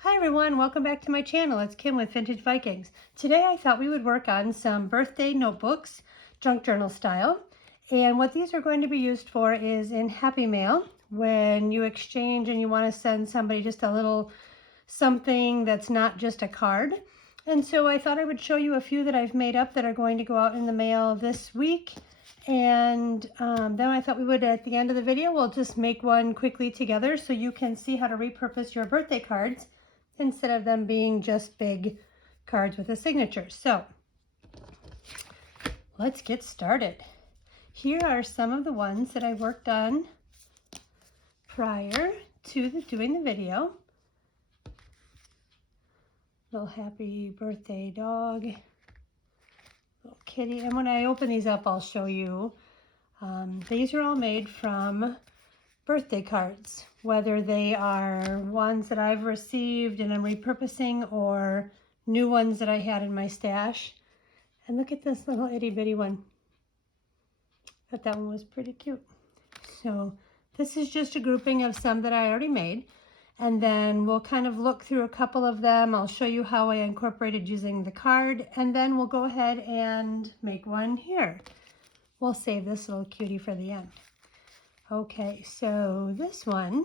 Hi everyone, welcome back to my channel. It's Kim with Vintage Vikings. Today I thought we would work on some birthday notebooks, junk journal style. And what these are going to be used for is in Happy Mail, when you exchange and you want to send somebody just a little something that's not just a card. And so I thought I would show you a few that I've made up that are going to go out in the mail this week. And then I thought we would, at the end of the video, we'll just make one quickly together so you can see how to repurpose your birthday cards instead of them being just big cards with a signature. So let's get started. Here are some of the ones that I worked on prior to doing the video. Little happy birthday dog, little kitty. And when I open these up, I'll show you. These are all made from birthday cards, whether they are ones that I've received and I'm repurposing or new ones that I had in my stash. And look at this little itty bitty one. I thought that one was pretty cute. So this is just a grouping of some that I already made. And then we'll kind of look through a couple of them. I'll show you how I incorporated using the card, and then we'll go ahead and make one here. We'll save this little cutie for the end. Okay, so this one,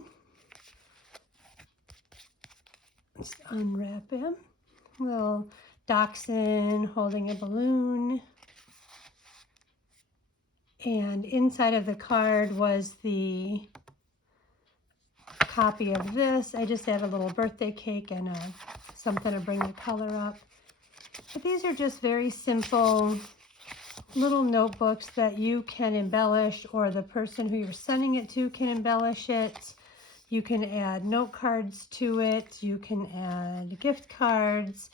let's unwrap him. Little dachshund holding a balloon. And inside of the card was the copy of this. I just added a little birthday cake and something to bring the color up. But these are just very simple little notebooks that you can embellish, or the person who you're sending it to can embellish it. You can add note cards to it. You can add gift cards,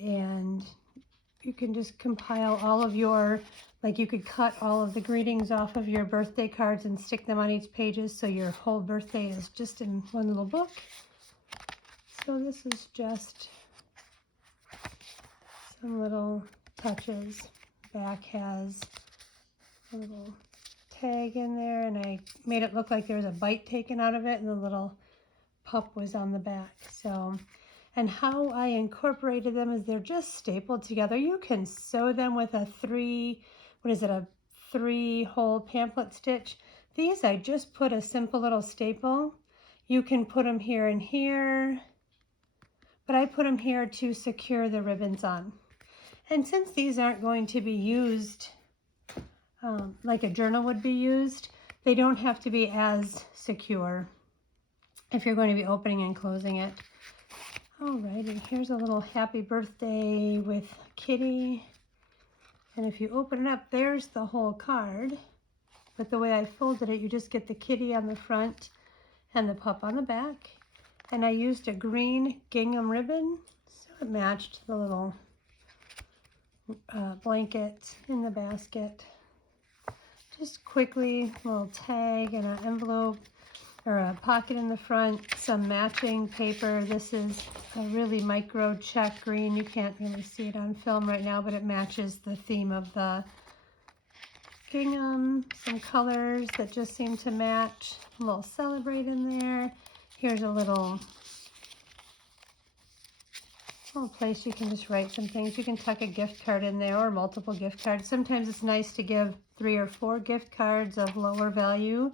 and you can just compile all of your, like you could cut all of the greetings off of your birthday cards and stick them on each pages so your whole birthday is just in one little book. So this is just some little touches. Back has a little tag in there, and I made it look like there was a bite taken out of it, and the little pup was on the back. So, and how I incorporated them is they're just stapled together. You can sew them with a three hole pamphlet stitch. These I just put a simple little staple. You can put them here and here, but I put them here to secure the ribbons on. And since these aren't going to be used like a journal would be used, they don't have to be as secure if you're going to be opening and closing it. Alrighty, here's a little happy birthday with kitty. And if you open it up, there's the whole card. But the way I folded it, you just get the kitty on the front and the pup on the back. And I used a green gingham ribbon, so it matched the little blanket in the basket. Just quickly, a little tag and an envelope or a pocket in the front, some matching paper. This is a really micro check green. You can't really see it on film right now, but it matches the theme of the gingham. Some colors that just seem to match. A little celebrate in there. Here's a little place you can just write some things. You can tuck a gift card in there or multiple gift cards. Sometimes it's nice to give 3 or 4 gift cards of lower value,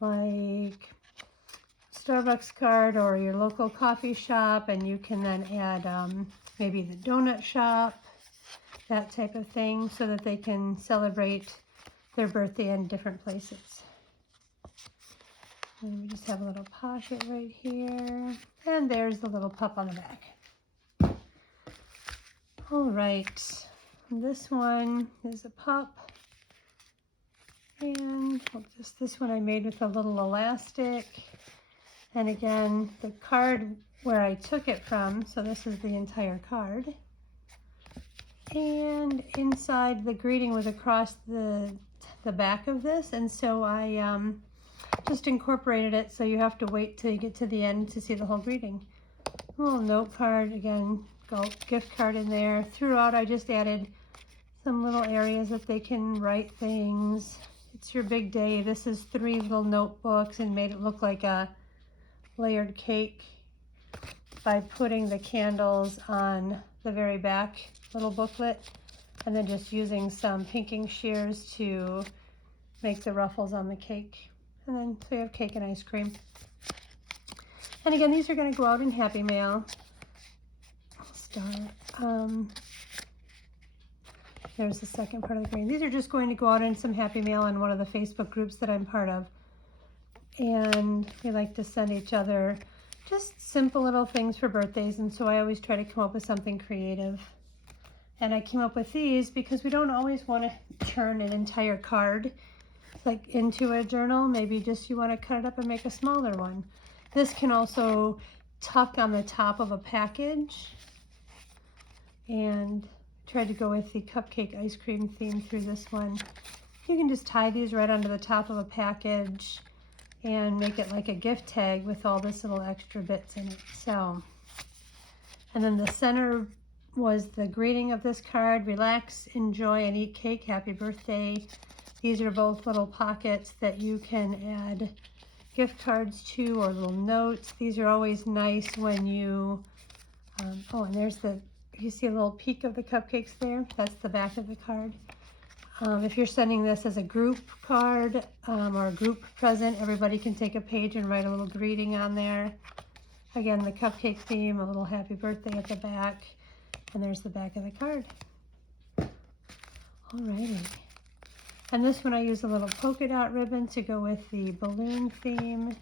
like Starbucks card or your local coffee shop, and you can then add maybe the donut shop, that type of thing, so that they can celebrate their birthday in different places. And we just have a little pocket right here, and there's the little pup on the back. All right, this one is a pup, and this one I made with a little elastic. And again, the card where I took it from, so this is the entire card. And inside the greeting was across the back of this, and so I just incorporated it, so you have to wait till you get to the end to see the whole greeting. A little note card, again, gift card in there. Throughout, I just added some little areas that they can write things. It's your big day. This is 3 little notebooks, and made it look like a layered cake. by putting the candles on the very back little booklet and then just using some pinking shears to make the ruffles on the cake. And then so you have cake and ice cream. And again, these are going to go out in Happy Mail. I'll start. There's the second part of the green. These are just going to go out in some Happy Mail in one of the Facebook groups that I'm part of. And we like to send each other just simple little things for birthdays, and so I always try to come up with something creative. And I came up with these because we don't always want to turn an entire card like into a journal. Maybe just you want to cut it up and make a smaller one. This can also tuck on the top of a package, and try to go with the cupcake ice cream theme through this one. You can just tie these right onto the top of a package and make it like a gift tag with all this little extra bits in it. So, and then the center was the greeting of this card: relax, enjoy, and eat cake. Happy birthday. These are both little pockets that you can add gift cards to or little notes. These are always nice when you, oh, and there's the, you see a little peek of the cupcakes there? That's the back of the card. If you're sending this as a group card or a group present, everybody can take a page and write a little greeting on there. Again, the cupcake theme, a little happy birthday at the back, and there's the back of the card. Alrighty. And this one I use a little polka dot ribbon to go with the balloon theme.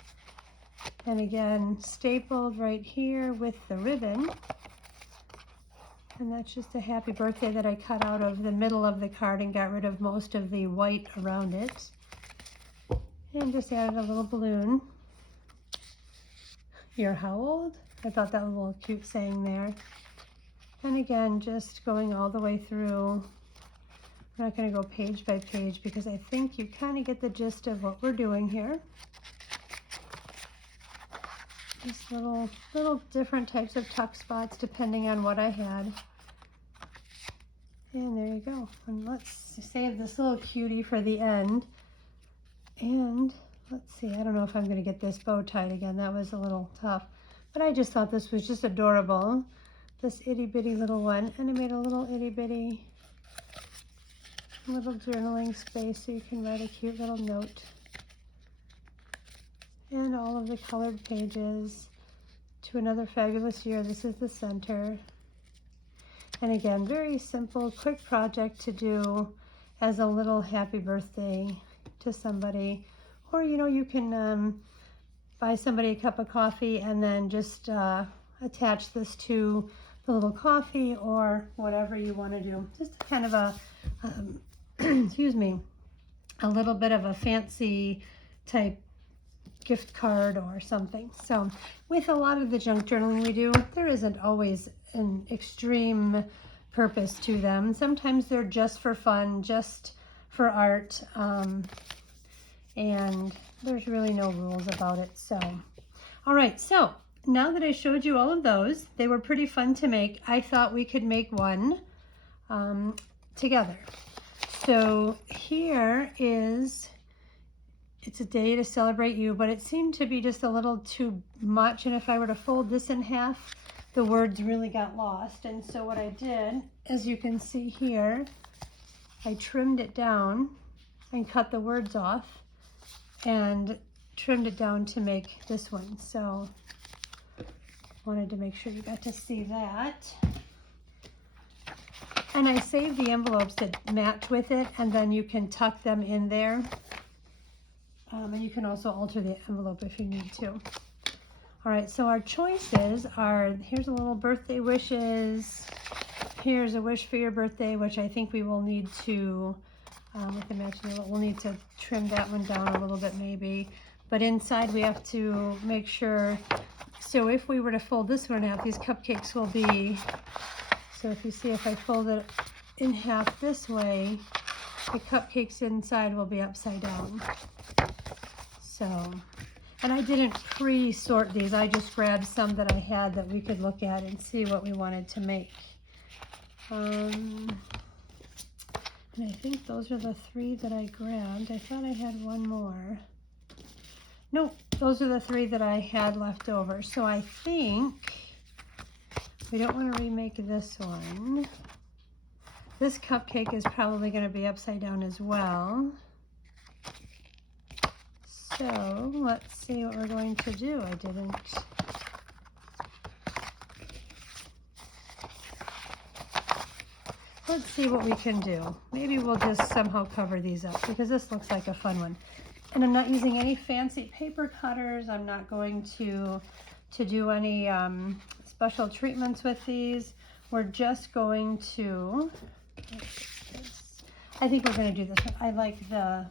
And again, stapled right here with the ribbon. And that's just a happy birthday that I cut out of the middle of the card and got rid of most of the white around it. And just added a little balloon. You're how old? I thought that was a little cute saying there. And again, just going all the way through. I'm not going to go page by page because I think you kind of get the gist of what we're doing here. Just little different types of tuck spots depending on what I had. And there you go. And let's save this little cutie for the end. And let's see, I don't know if I'm going to get this bow tied again. That was a little tough. But I just thought this was just adorable. This itty bitty little one. And I made a little itty bitty little journaling space so you can write a cute little note. And all of the colored pages to another fabulous year. This is the center. And again, very simple, quick project to do as a little happy birthday to somebody. Or, you know, you can buy somebody a cup of coffee and then just attach this to the little coffee or whatever you want to do. Just kind of a, excuse me, a little bit of a fancy type gift card or something. So with a lot of the junk journaling we do, there isn't always an extreme purpose to them. Sometimes they're just for fun, just for art, and there's really no rules about it. So, all right, so now that I showed you all of those, they were pretty fun to make. I thought we could make one together. So here is, it's a day to celebrate you, but it seemed to be just a little too much. And if I were to fold this in half, the words really got lost. And so what I did, as you can see here, I trimmed it down and cut the words off and trimmed it down to make this one. So wanted to make sure you got to see that. And I saved the envelopes that match with it, and then you can tuck them in there. And you can also alter the envelope if you need to. All right, so our choices are, here's a little birthday wishes. Here's a wish for your birthday, which I think we will need to, with the matching envelope, we'll need to trim that one down a little bit maybe. But inside we have to make sure, so if we were to fold this one out, these cupcakes will be, so if you see if I fold it in half this way, the cupcakes inside will be upside down. So, and I didn't pre-sort these. I just grabbed some that I had that we could look at and see what we wanted to make. And I think those are the 3 that I grabbed. I thought I had one more. Nope, those are the 3 that I had left over. So I think We don't want to remake this one. This cupcake is probably going to be upside down as well. So let's see what we're going to do. I didn't. Let's see what we can do. Maybe we'll just somehow cover these up because this looks like a fun one. And I'm not using any fancy paper cutters. I'm not going to do any special treatments with these. We're just going to, I think we're going to do this one.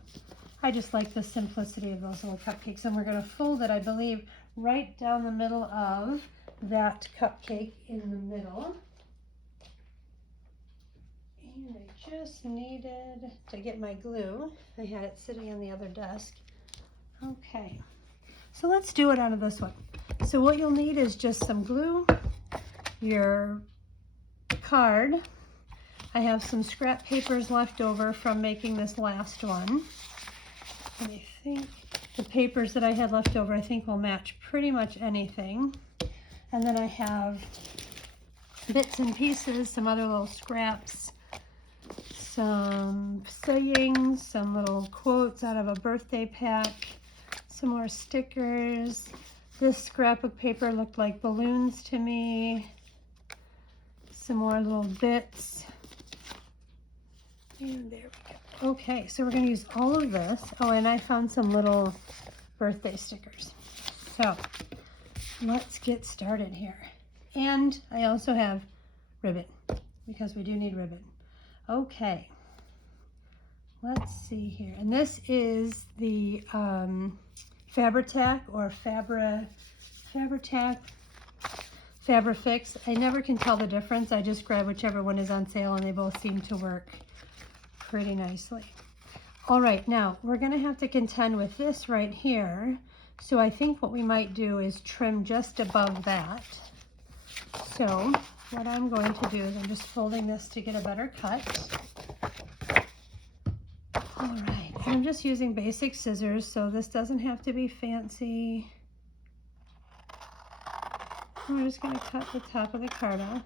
I just like the simplicity of those little cupcakes. And we're going to fold it, I believe, right down the middle of that cupcake in the middle. And I just needed to get my glue. I had it sitting on the other desk. Okay, so let's do it out of this one. So what you'll need is just some glue, your card. I have some scrap papers left over from making this last one. And I think the papers that I had left over, I think will match pretty much anything. And then I have bits and pieces, some other little scraps, some sayings, some little quotes out of a birthday pack, some more stickers. This scrapbook paper looked like balloons to me. Some more little bits. And there we go. Okay, so we're going to use all of this. Oh, and I found some little birthday stickers. So let's get started here. And I also have ribbon because we do need ribbon. Okay, let's see here. And this is the Fabri-Tac or Fabri-Tac, Fabri-Fix. I never can tell the difference. I just grab whichever one is on sale and they both seem to work pretty nicely. All right, now we're going to have to contend with this right here. So I think what we might do is trim just above that. So what I'm going to do is I'm just folding this to get a better cut. All right, and I'm just using basic scissors, so this doesn't have to be fancy. We're just going to cut the top of the card off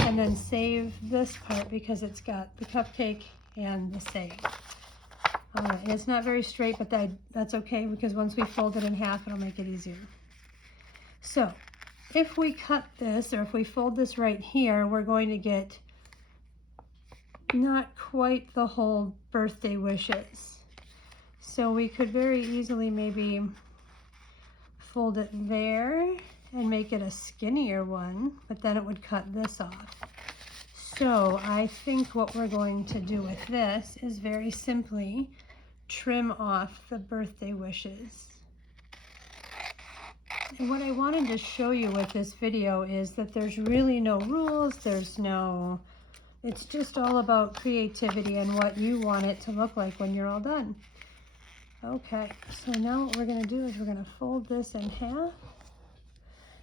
and then save this part because it's got the cupcake and the saying. All right, and it's not very straight, but that's okay because once we fold it in half, it'll make it easier. So if we cut this, or if we fold this right here, we're going to get not quite the whole birthday wishes. So we could very easily maybe fold it there and make it a skinnier one, but then it would cut this off. So I think what we're going to do with this is very simply trim off the birthday wishes. And what I wanted to show you with this video is that there's really no rules, it's just all about creativity and what you want it to look like when you're all done. Okay, so now what we're going to do is we're going to fold this in half.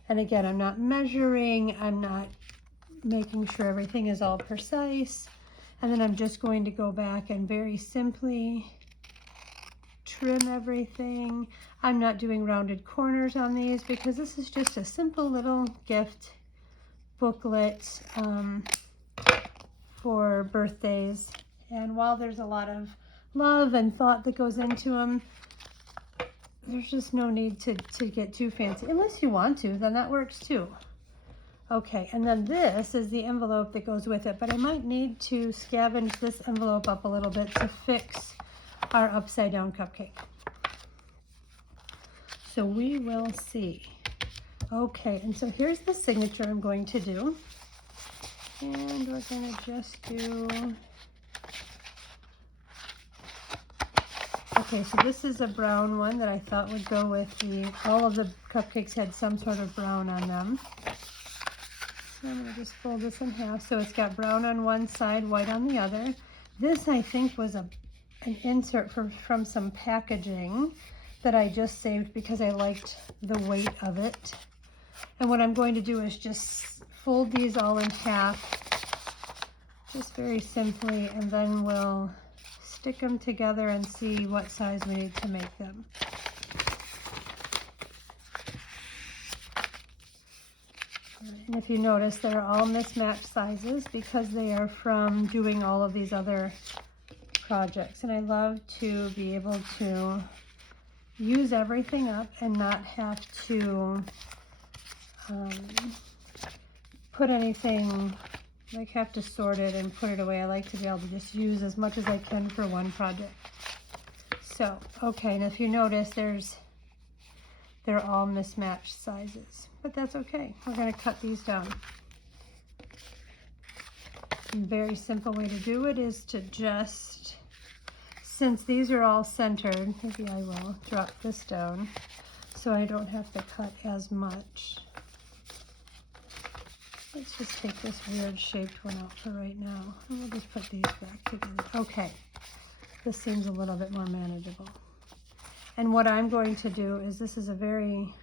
And again, I'm not measuring, I'm not making sure everything is all precise. And then I'm just going to go back and very simply trim everything. I'm not doing rounded corners on these because this is just a simple little gift booklet for birthdays. And while there's a lot of love and thought that goes into them, there's just no need to get too fancy. Unless you want to, then that works too. Okay, and then this is the envelope that goes with it, but I might need to scavenge this envelope up a little bit to fix our upside down cupcake. So we will see. Okay, and so here's the signature I'm going to do. And we're going to just do... Okay, so this is a brown one that I thought would go with all of the cupcakes had some sort of brown on them. So I'm going to just fold this in half. So it's got brown on one side, white on the other. This, I think, was an insert from some packaging that I just saved because I liked the weight of it. And what I'm going to do is just fold these all in half, just very simply, and then we'll stick them together and see what size we need to make them. And if you notice, they're all mismatched sizes because they are from doing all of these other projects. And I love to be able to use everything up and not have to put anything, like have to sort it and put it away. I like to be able to just use as much as I can for one project. So, okay, and if you notice, they're all mismatched sizes, but that's okay. We're going to cut these down. A very simple way to do it is to just, since these are all centered, maybe I will drop this down so I don't have to cut as much. Let's just take this weird shaped one out for right now, and we'll just put these back together. Okay, this seems a little bit more manageable. And what I'm going to do is, this is a very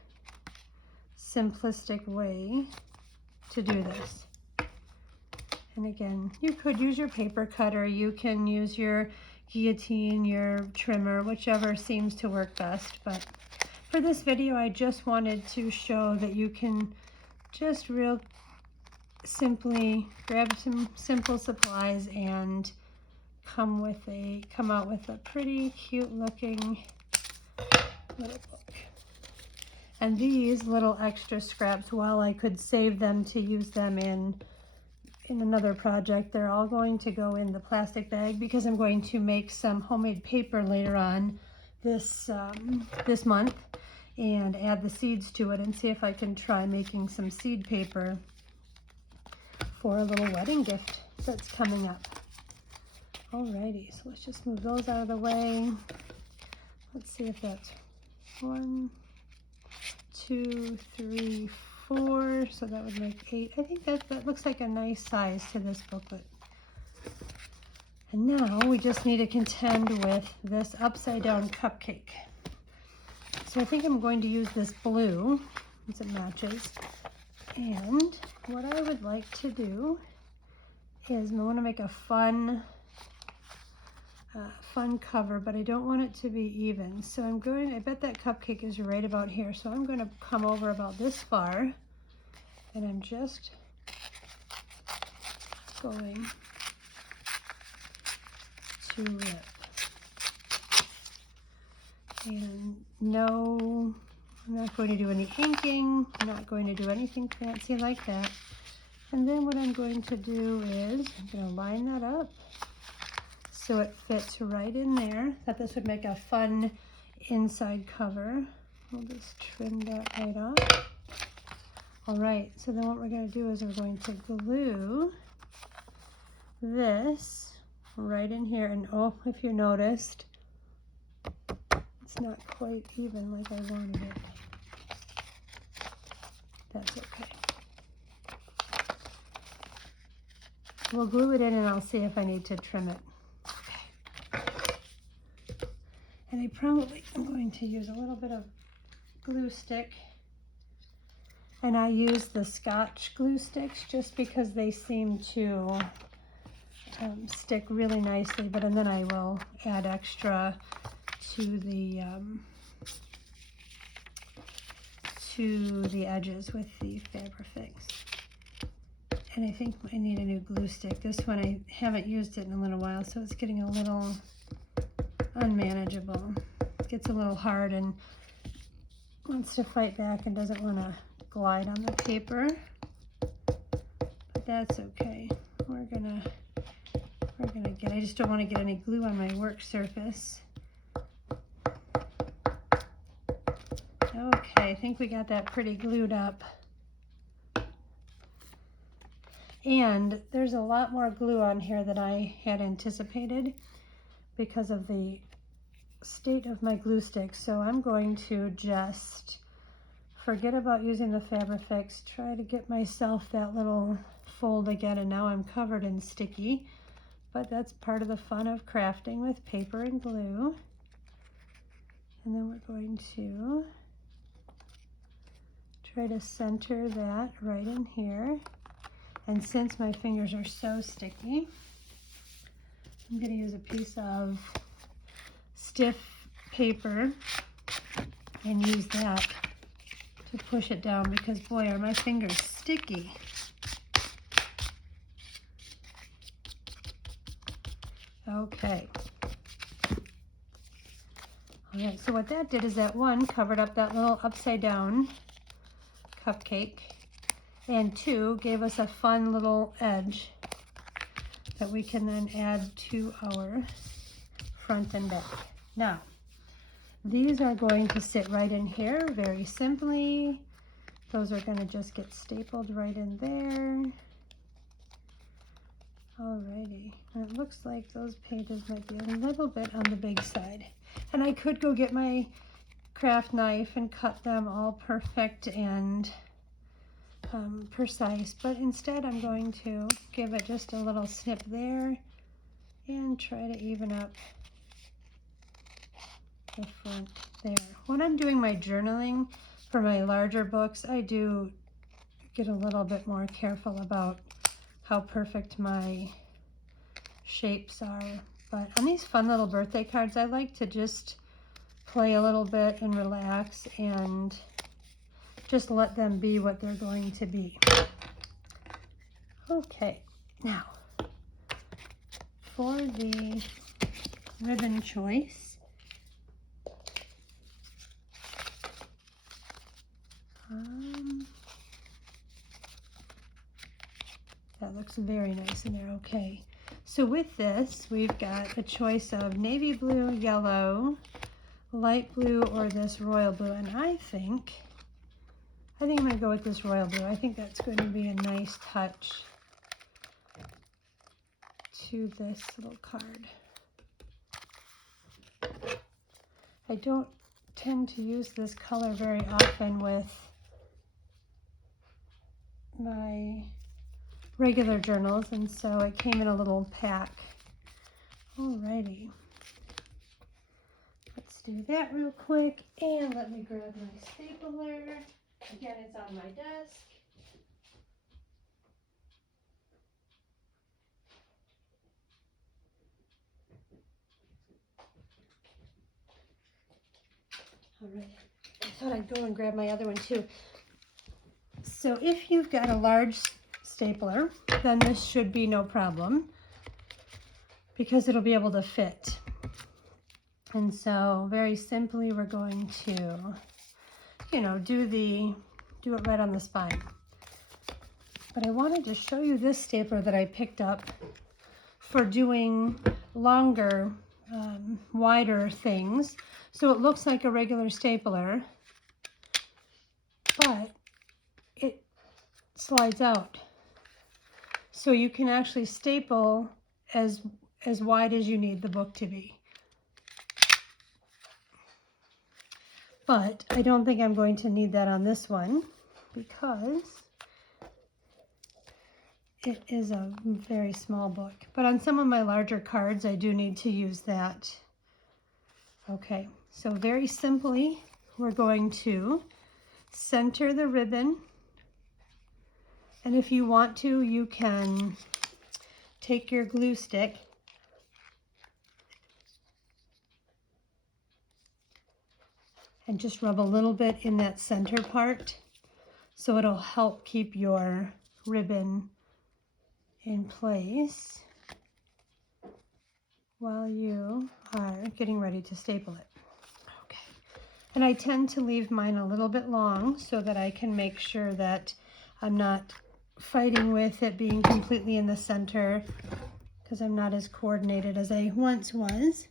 simplistic way to do this. And again, you could use your paper cutter, you can use your guillotine, your trimmer, whichever seems to work best. But for this video, I just wanted to show that you can just real simply grab some simple supplies and come out with a pretty cute looking little book. And these little extra scraps, while I could save them to use them in another project, they're all going to go in the plastic bag because I'm going to make some homemade paper later on this month and add the seeds to it and see if I can try making some seed paper for a little wedding gift that's coming up. Alrighty, so let's just move those out of the way. Let's see if that's 1, 2, 3, 4, so that would make 8. I think that looks like a nice size to this booklet. And now we just need to contend with this upside down cupcake. So I think I'm going to use this blue, since it matches. And what I would like to do is I want to make a fun cover, but I don't want it to be even. So I bet that cupcake is right about here. So I'm going to come over about this far, and I'm just going to rip. And no, I'm not going to do any inking. I'm not going to do anything fancy like that. And then what I'm going to do is I'm going to line that up so it fits right in there. Thought this would make a fun inside cover. We'll just trim that right off. All right, so then what we're going to do is we're going to glue this right in here. And oh, if you noticed, it's not quite even like I wanted it. That's okay. We'll glue it in and I'll see if I need to trim it. And I probably am going to use a little bit of glue stick. And I use the Scotch glue sticks just because they seem to stick really nicely. But and then I will add extra to the edges with the Fabrifix. And I think I need a new glue stick. This one I haven't used it in a little while, so it's getting a little unmanageable. It gets a little hard and wants to fight back and doesn't want to glide on the paper, but that's okay. We're gonna get, I just don't want to get any glue on my work surface. Okay, I think we got that pretty glued up. And there's a lot more glue on here than I had anticipated because of the state of my glue stick. So I'm going to just forget about using the Fabrifix, try to get myself that little fold again, and now I'm covered in sticky. But that's part of the fun of crafting with paper and glue. And then we're going to try to center that right in here. And since my fingers are so sticky, I'm going to use a piece of stiff paper and use that to push it down, because boy, are my fingers sticky. Okay. All right, so what that did is that one covered up that little upside down cupcake, and two gave us a fun little edge that we can then add to our front and back. Now, these are going to sit right in here very simply. Those are going to just get stapled right in there. Alrighty, and it looks like those pages might be a little bit on the big side. And I could go get my craft knife and cut them all perfect and precise, but instead I'm going to give it just a little snip there and try to even up the front there. When I'm doing my journaling for my larger books, I do get a little bit more careful about how perfect my shapes are. But on these fun little birthday cards, I like to just play a little bit and relax and just let them be what they're going to be. Okay, now for the ribbon choice, that looks very nice in there. Okay, so with this, we've got a choice of navy blue, yellow, light blue, or this royal blue, and I think I'm going to go with this royal blue. I think that's going to be a nice touch to this little card. I don't tend to use this color very often with my regular journals, and so it came in a little pack. Alrighty. Let's do that real quick, and let me grab my stapler. Again, it's on my desk. All right, I thought I'd go and grab my other one too. So if you've got a large stapler, then this should be no problem because it'll be able to fit. And so very simply, we're going to, do it right on the spine. But I wanted to show you this stapler that I picked up for doing longer, wider things. So it looks like a regular stapler, but it slides out. So you can actually staple as wide as you need the book to be. But I don't think I'm going to need that on this one because it is a very small book. But on some of my larger cards, I do need to use that. Okay, so very simply, we're going to center the ribbon. And if you want to, you can take your glue stick and just rub a little bit in that center part, so it'll help keep your ribbon in place while you are getting ready to staple it. Okay, and I tend to leave mine a little bit long so that I can make sure that I'm not fighting with it being completely in the center, because I'm not as coordinated as I once was.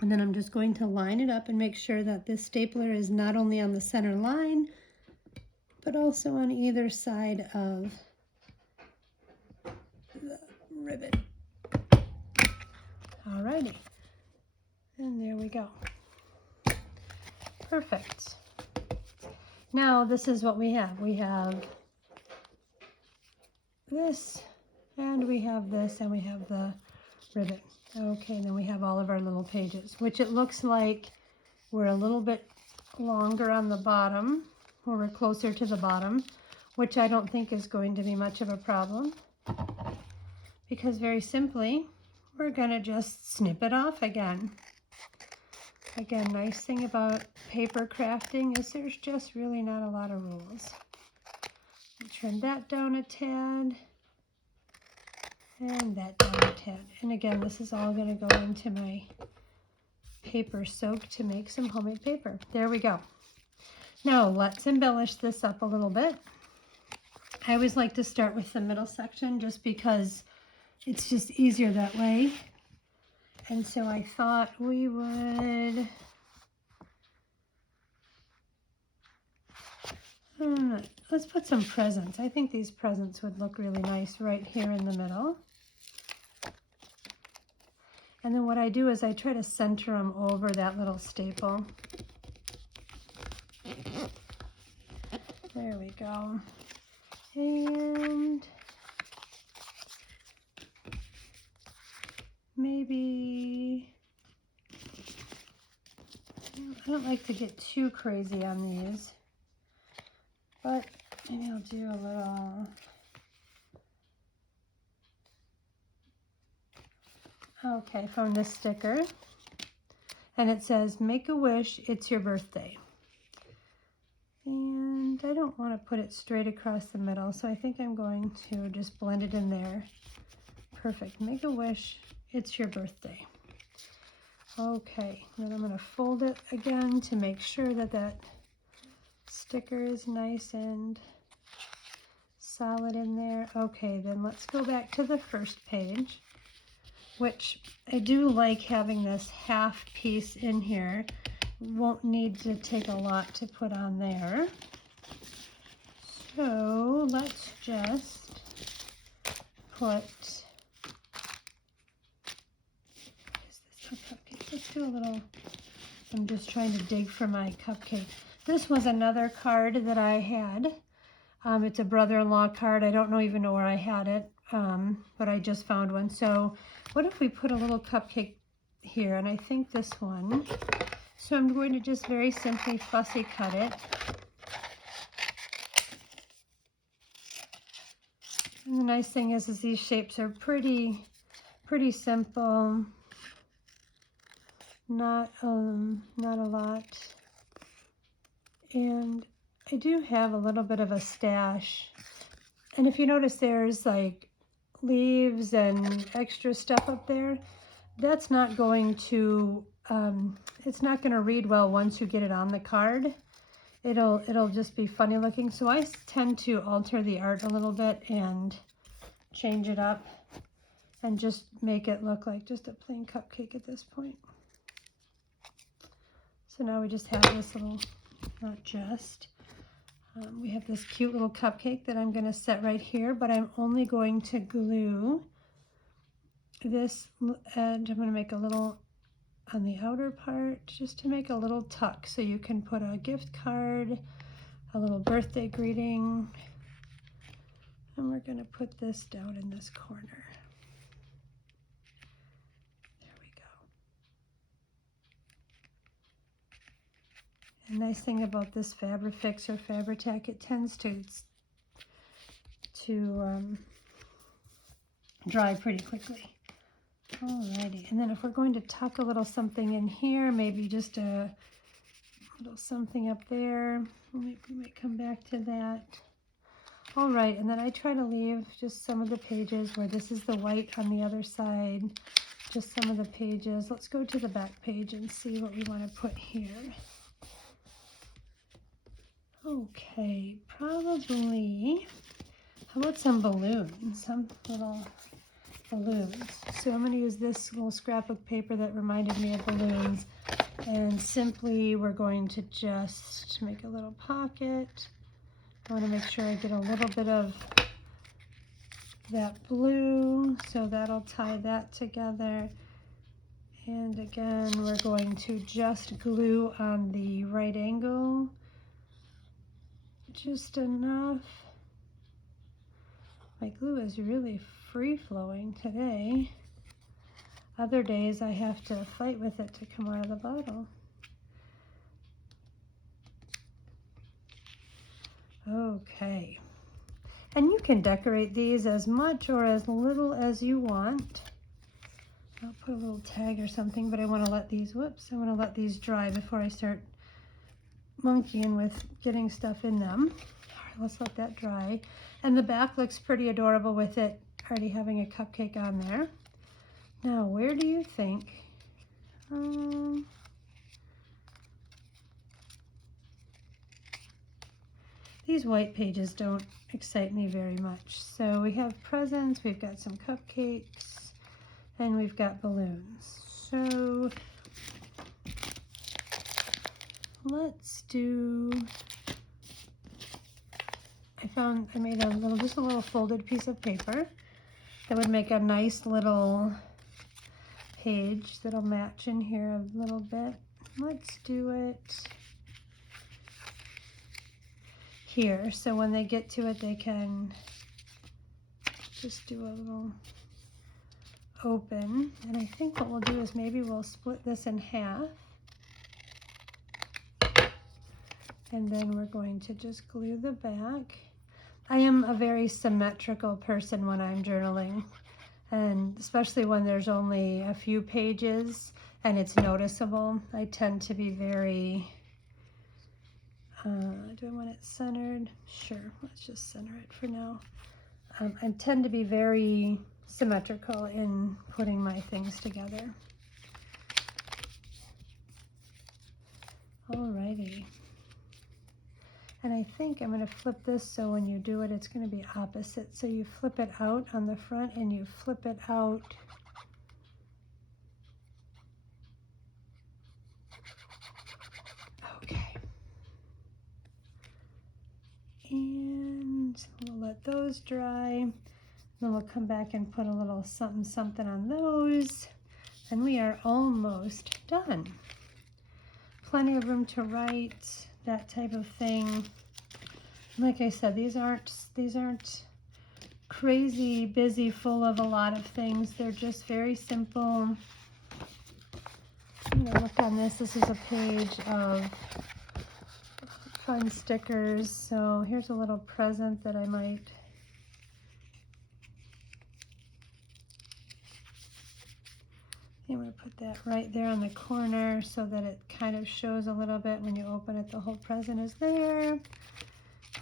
And then I'm just going to line it up and make sure that this stapler is not only on the center line, but also on either side of the ribbon. Alrighty, and there we go. Perfect. Now this is what we have. We have this, and we have this, and we have the ribbon. Okay, and then we have all of our little pages, which it looks like we're a little bit longer on the bottom, or we're closer to the bottom, which I don't think is going to be much of a problem, because very simply, we're gonna just snip it off again. Again, nice thing about paper crafting is there's just really not a lot of rules. Trim that down a tad. And that down a tad. And again, this is all going to go into my paper soak to make some homemade paper. There we go. Now let's embellish this up a little bit. I always like to start with the middle section just because it's just easier that way. And so I thought we would, let's put some presents. I think these presents would look really nice right here in the middle. And then what I do is I try to center them over that little staple. There we go. And maybe, I don't like to get too crazy on these, but maybe I'll do a little, okay, from this sticker. And it says, make a wish, it's your birthday. And I don't want to put it straight across the middle, so I think I'm going to just blend it in there. Perfect. Make a wish, it's your birthday. Okay, then I'm going to fold it again to make sure that that sticker is nice and solid in there. Okay, then let's go back to the first page, which I do like having this half piece in here. Won't need to take a lot to put on there. So let's just put, let's do a little, I'm just trying to dig for my cupcake. This was another card that I had. It's a brother-in-law card. I don't even know where I had it, but I just found one. So what if we put a little cupcake here? And I think this one. So I'm going to just very simply fussy cut it. And the nice thing is these shapes are pretty simple. Not a lot. And I do have a little bit of a stash. And if you notice, there's like leaves and extra stuff up there. That's not going to, it's not going to read well once you get it on the card. It'll just be funny looking. So I tend to alter the art a little bit and change it up and just make it look like just a plain cupcake at this point. So now we just have this little, not just, we have this cute little cupcake that I'm going to set right here, but I'm only going to glue this edge. I'm going to make a little on the outer part just to make a little tuck, so you can put a gift card, a little birthday greeting, and we're going to put this down in this corner. There we go. The nice thing about this Fabrifix or Fabri-Tac, it tends to dry pretty quickly. Alrighty, and then if we're going to tuck a little something in here, maybe just a little something up there, maybe we might come back to that. Alright, and then I try to leave just some of the pages where this is the white on the other side, just some of the pages. Let's go to the back page and see what we want to put here. Okay, probably, how about some balloons, some little balloons. So I'm going to use this little scrapbook paper that reminded me of balloons, and simply we're going to just make a little pocket. I want to make sure I get a little bit of that blue, so that'll tie that together. And again, we're going to just glue on the right angle, just enough. My glue is really free-flowing today. Other days I have to fight with it to come out of the bottle. Okay. And you can decorate these as much or as little as you want. I'll put a little tag or something, but I want to let these, I want to let these dry before I start monkeying with getting stuff in them. let's let that dry. And the back looks pretty adorable with it already having a cupcake on there. Now, where do you think? These white pages don't excite me very much. So we have presents, we've got some cupcakes, and we've got balloons. So let's do, I made just a little folded piece of paper that would make a nice little page that'll match in here a little bit. Let's do it here, so when they get to it, they can just do a little open. And I think what we'll do is maybe we'll split this in half. And then we're going to just glue the back. I am a very symmetrical person when I'm journaling, and especially when there's only a few pages and it's noticeable. I tend to be very, do I want it centered? Sure, let's just center it for now. I tend to be very symmetrical in putting my things together. Alrighty. And I think I'm going to flip this so when you do it, it's going to be opposite. So you flip it out on the front and you flip it out okay. And we'll let those dry. Then we'll come back and put a little something something on those. And we are almost done. Plenty of room to write, that type of thing. Like I said, these aren't crazy busy, full of a lot of things. They're just very simple. I'm gonna look on this. This is a page of fun stickers. So here's a little present that I might I'm going to put that right there on the corner so that it kind of shows a little bit when you open it. The whole present is there.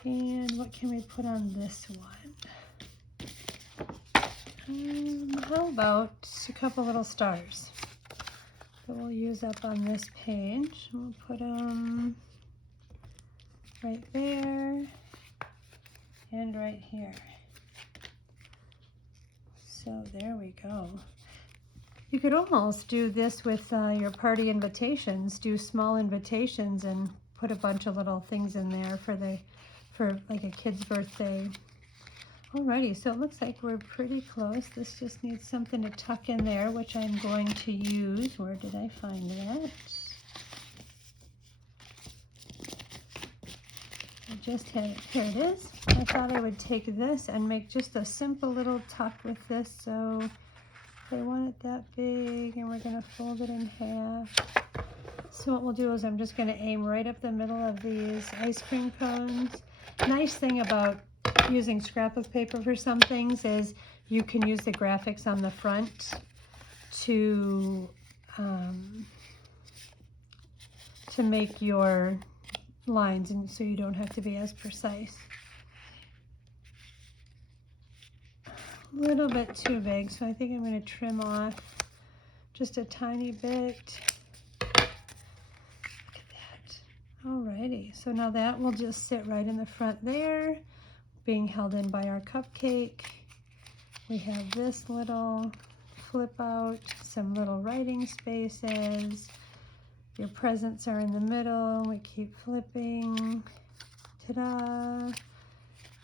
And what can we put on this one? How about a couple little stars that we'll use up on this page. We'll put them right there and right here. So there we go. You could almost do this with your party invitations. Do small invitations and put a bunch of little things in there for like a kid's birthday. Alrighty, so it looks like we're pretty close. This just needs something to tuck in there, which I'm going to use. Where did I find that? I just had it. Here it is. I thought I would take this and make just a simple little tuck with this. So I want it that big, and we're going to fold it in half. So what we'll do is I'm just going to aim right up the middle of these ice cream cones. Nice thing about using scrapbook paper for some things is you can use the graphics on the front to make your lines, and so you don't have to be as precise. A little bit too big, so I think I'm going to trim off just a tiny bit. Look at that. Alrighty, so now that will just sit right in the front there, being held in by our cupcake. We have this little flip out, some little writing spaces. Your presents are in the middle. We keep flipping. Ta-da!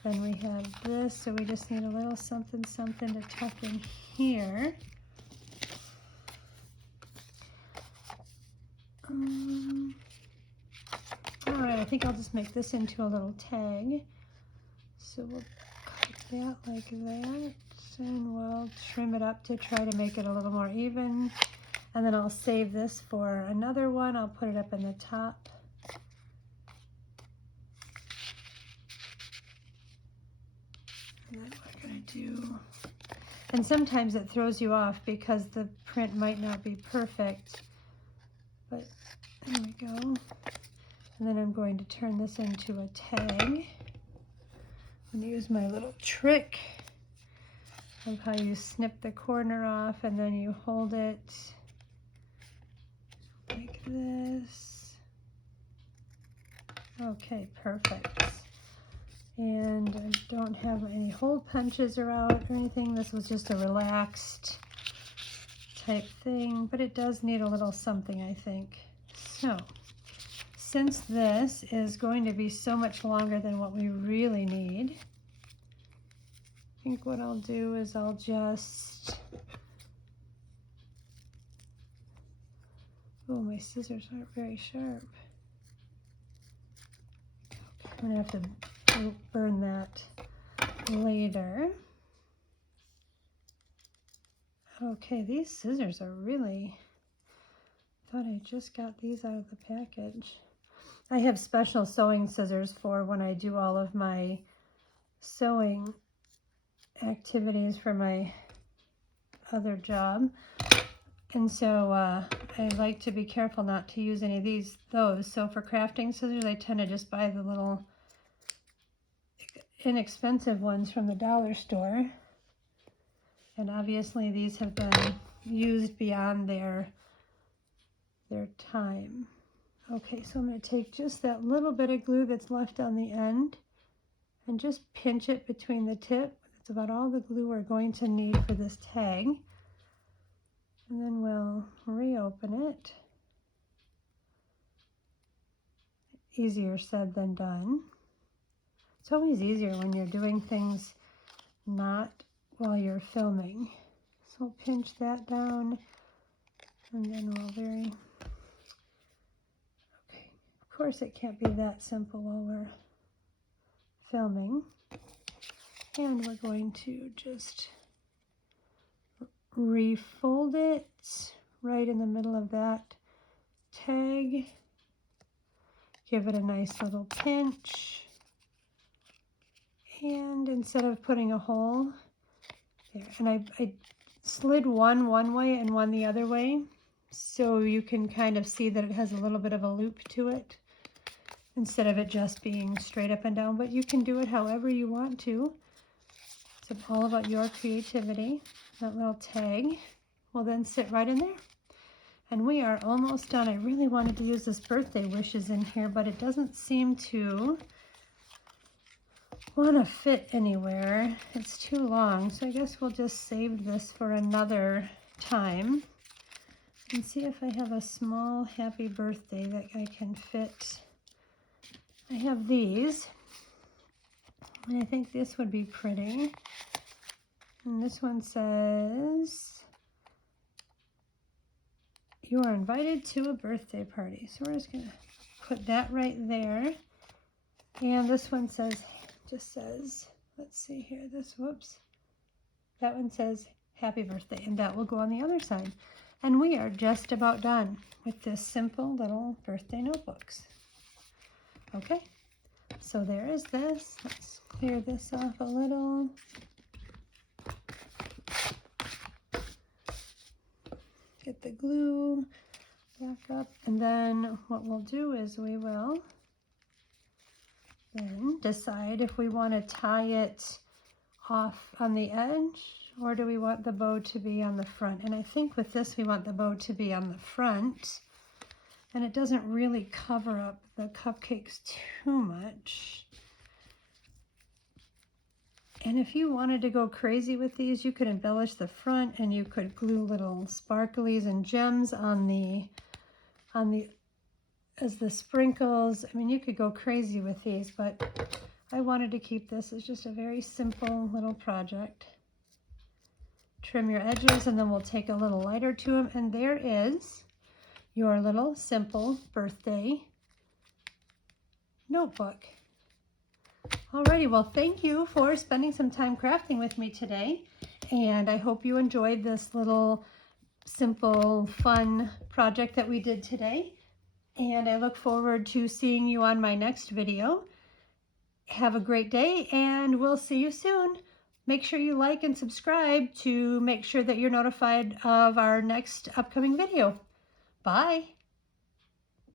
Then we have this, so we just need a little something something to tuck in here. Alright, I think I'll just make this into a little tag. So we'll cut that like that, and we'll trim it up to try to make it a little more even. And then I'll save this for another one. I'll put it up in the top. And then we're going to do, and sometimes it throws you off because the print might not be perfect, but there we go. And then I'm going to turn this into a tag. I'm gonna use my little trick of how you snip the corner off and then you hold it like this. Okay, perfect. And I don't have any hole punches or out or anything. This was just a relaxed type thing, but it does need a little something, I think. So, since this is going to be so much longer than what we really need, I think what I'll do is I'll just, oh, my scissors aren't very sharp. I'm gonna have to burn that later. Okay, these scissors are really, I thought I just got these out of the package. I have special sewing scissors for when I do all of my sewing activities for my other job. And so I like to be careful not to use any of those. So for crafting scissors, I tend to just buy the little inexpensive ones from the dollar store. And obviously these have been used beyond their time. Okay, so I'm going to take just that little bit of glue that's left on the end and just pinch it between the tip. That's about all the glue we're going to need for this tag. And then we'll reopen it. Easier said than done. It's always easier when you're doing things not while you're filming. So we'll pinch that down and then we'll of course it can't be that simple while we're filming. And we're going to just refold it right in the middle of that tag. Give it a nice little pinch. And instead of putting a hole there, and I slid one way and one the other way, so you can kind of see that it has a little bit of a loop to it instead of it just being straight up and down, but you can do it however you want to. It's all about your creativity. That little tag will then sit right in there. And we are almost done. I really wanted to use this birthday wishes in here, but it doesn't seem to want to fit anywhere. It's too long, so I guess we'll just save this for another time and see if I have a small happy birthday that I can fit. I have these, and I think this would be pretty. And this one says, "You are invited to a birthday party." So we're just gonna put that right there. And this one says, just says, let's see here, that one says happy birthday, and that will go on the other side. And we are just about done with this simple little birthday notebooks. Okay, so there is this. Let's clear this off a little. Get the glue back up, and then what we'll do is we will then decide if we want to tie it off on the edge or do we want the bow to be on the front. And I think with this we want the bow to be on the front, and it doesn't really cover up the cupcakes too much. And if you wanted to go crazy with these, you could embellish the front and you could glue little sparklies and gems on the as the sprinkles. I mean, you could go crazy with these, but I wanted to keep this as just a very simple little project. Trim your edges, and then we'll take a little lighter to them, and there is your little simple birthday notebook. Alrighty, well, thank you for spending some time crafting with me today, and I hope you enjoyed this little simple fun project that we did today, and I look forward to seeing you on my next video. Have a great day, and we'll see you soon. Make sure you like and subscribe to make sure that you're notified of our next upcoming video. Bye.